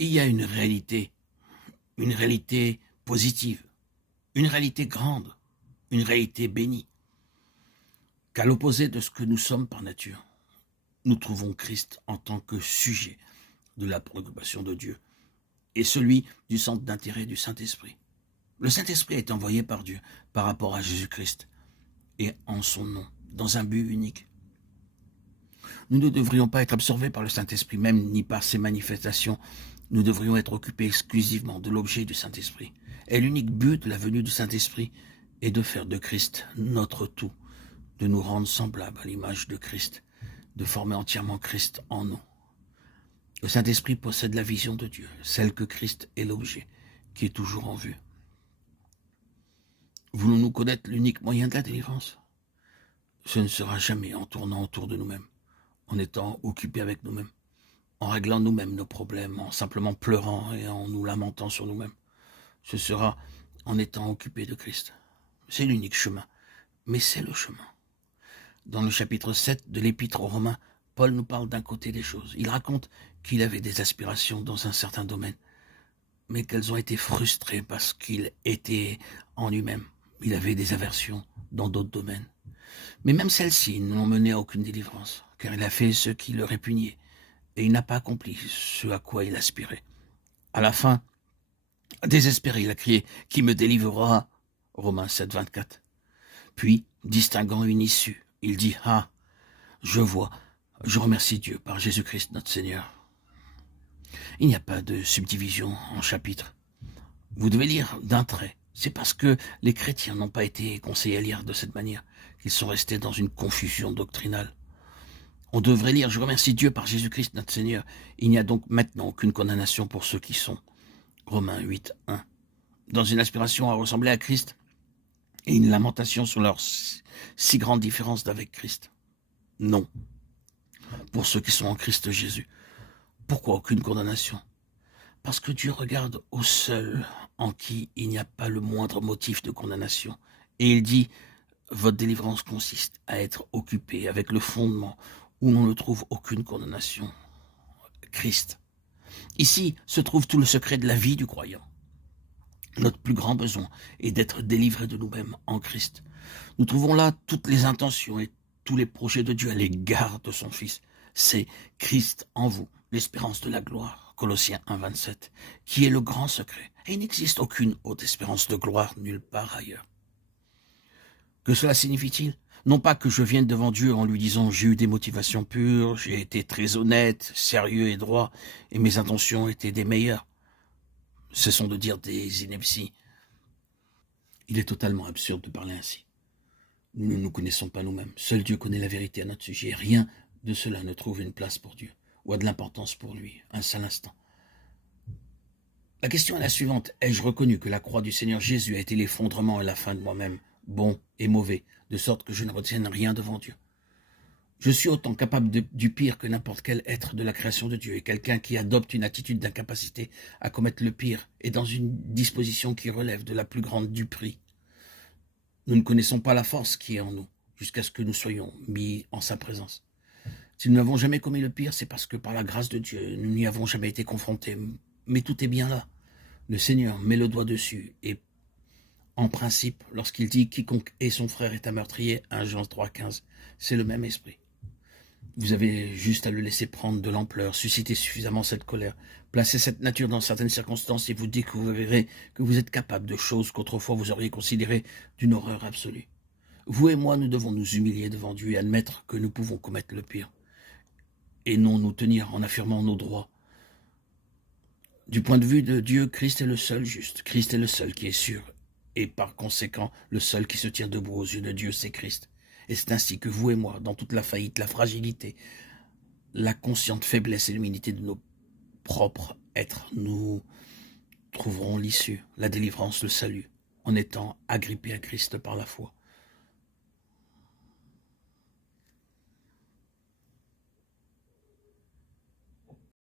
il y a une réalité positive, une réalité grande, une réalité bénie, qu'à l'opposé de ce que nous sommes par nature, nous trouvons Christ en tant que sujet de la préoccupation de Dieu et celui du centre d'intérêt du Saint-Esprit. Le Saint-Esprit a été envoyé par Dieu par rapport à Jésus-Christ et en son nom, dans un but unique. Nous ne devrions pas être absorbés par le Saint-Esprit même, ni par ses manifestations. Nous devrions être occupés exclusivement de l'objet du Saint-Esprit. Et l'unique but de la venue du Saint-Esprit est de faire de Christ notre tout, de nous rendre semblables à l'image de Christ, de former entièrement Christ en nous. Le Saint-Esprit possède la vision de Dieu, celle que Christ est l'objet, qui est toujours en vue. Voulons-nous connaître l'unique moyen de la délivrance? Ce ne sera jamais en tournant autour de nous-mêmes, en étant occupés avec nous-mêmes, en réglant nous-mêmes nos problèmes, en simplement pleurant et en nous lamentant sur nous-mêmes. Ce sera en étant occupés de Christ. C'est l'unique chemin, mais c'est le chemin. Dans le chapitre 7 de l'Épître aux Romains, Paul nous parle d'un côté des choses. Il raconte qu'il avait des aspirations dans un certain domaine, mais qu'elles ont été frustrées parce qu'il était en lui-même. Il avait des aversions dans d'autres domaines. Mais même celles-ci ne l'ont mené à aucune délivrance, car il a fait ce qui le répugnait, et il n'a pas accompli ce à quoi il aspirait. À la fin, désespéré, il a crié « Qui me délivrera ?» Romains 7, 24. Puis, distinguant une issue, il dit « Ah, je vois, je remercie Dieu par Jésus-Christ notre Seigneur. » Il n'y a pas de subdivision en chapitres. Vous devez lire d'un trait. C'est parce que les chrétiens n'ont pas été conseillés à lire de cette manière qu'ils sont restés dans une confusion doctrinale. On devrait lire « Je remercie Dieu par Jésus-Christ notre Seigneur. Il n'y a donc maintenant aucune condamnation pour ceux qui sont. » Romains 8, 1. Dans une aspiration à ressembler à Christ et une lamentation sur leur si grande différence d'avec Christ. Non. Pour ceux qui sont en Christ Jésus. Pourquoi aucune condamnation? Parce que Dieu regarde au seul en qui il n'y a pas le moindre motif de condamnation. Et il dit, votre délivrance consiste à être occupé avec le fondement où l'on ne trouve aucune condamnation. Christ. Ici se trouve tout le secret de la vie du croyant. Notre plus grand besoin est d'être délivré de nous-mêmes en Christ. Nous trouvons là toutes les intentions et tous les projets de Dieu à l'égard de son Fils. C'est Christ en vous, l'espérance de la gloire, Colossiens 1, 27, qui est le grand secret. Et il n'existe aucune autre espérance de gloire nulle part ailleurs. Que cela signifie-t-il? Non pas que je vienne devant Dieu en lui disant « j'ai eu des motivations pures, j'ai été très honnête, sérieux et droit, et mes intentions étaient des meilleures. » Cessons de dire des inepties. Il est totalement absurde de parler ainsi. Nous ne nous connaissons pas nous-mêmes. Seul Dieu connaît la vérité à notre sujet. Rien de cela ne trouve une place pour Dieu, ou a de l'importance pour lui, un seul instant. La question est la suivante. Ai-je reconnu que la croix du Seigneur Jésus a été l'effondrement et la fin de moi-même, bon et mauvais, de sorte que je ne retienne rien devant Dieu? Je suis autant capable du pire que n'importe quel être de la création de Dieu, et quelqu'un qui adopte une attitude d'incapacité à commettre le pire est dans une disposition qui relève de la plus grande duperie. Nous ne connaissons pas la force qui est en nous, jusqu'à ce que nous soyons mis en sa présence. Si nous n'avons jamais commis le pire, c'est parce que par la grâce de Dieu, nous n'y avons jamais été confrontés. Mais tout est bien là. Le Seigneur met le doigt dessus, et en principe, lorsqu'il dit « quiconque est son frère est un meurtrier », 1 Jean 3, 15, c'est le même esprit. Vous avez juste à le laisser prendre de l'ampleur, susciter suffisamment cette colère, placer cette nature dans certaines circonstances et vous découvrirez que vous êtes capable de choses qu'autrefois vous auriez considérées d'une horreur absolue. Vous et moi, nous devons nous humilier devant Dieu et admettre que nous pouvons commettre le pire et non nous tenir en affirmant nos droits. Du point de vue de Dieu, Christ est le seul juste, Christ est le seul qui est sûr et par conséquent, le seul qui se tient debout aux yeux de Dieu, c'est Christ. Et c'est ainsi que vous et moi, dans toute la faillite, la fragilité, la consciente faiblesse et l'humilité de nos propres êtres, nous trouverons l'issue, la délivrance, le salut, en étant agrippés à Christ par la foi.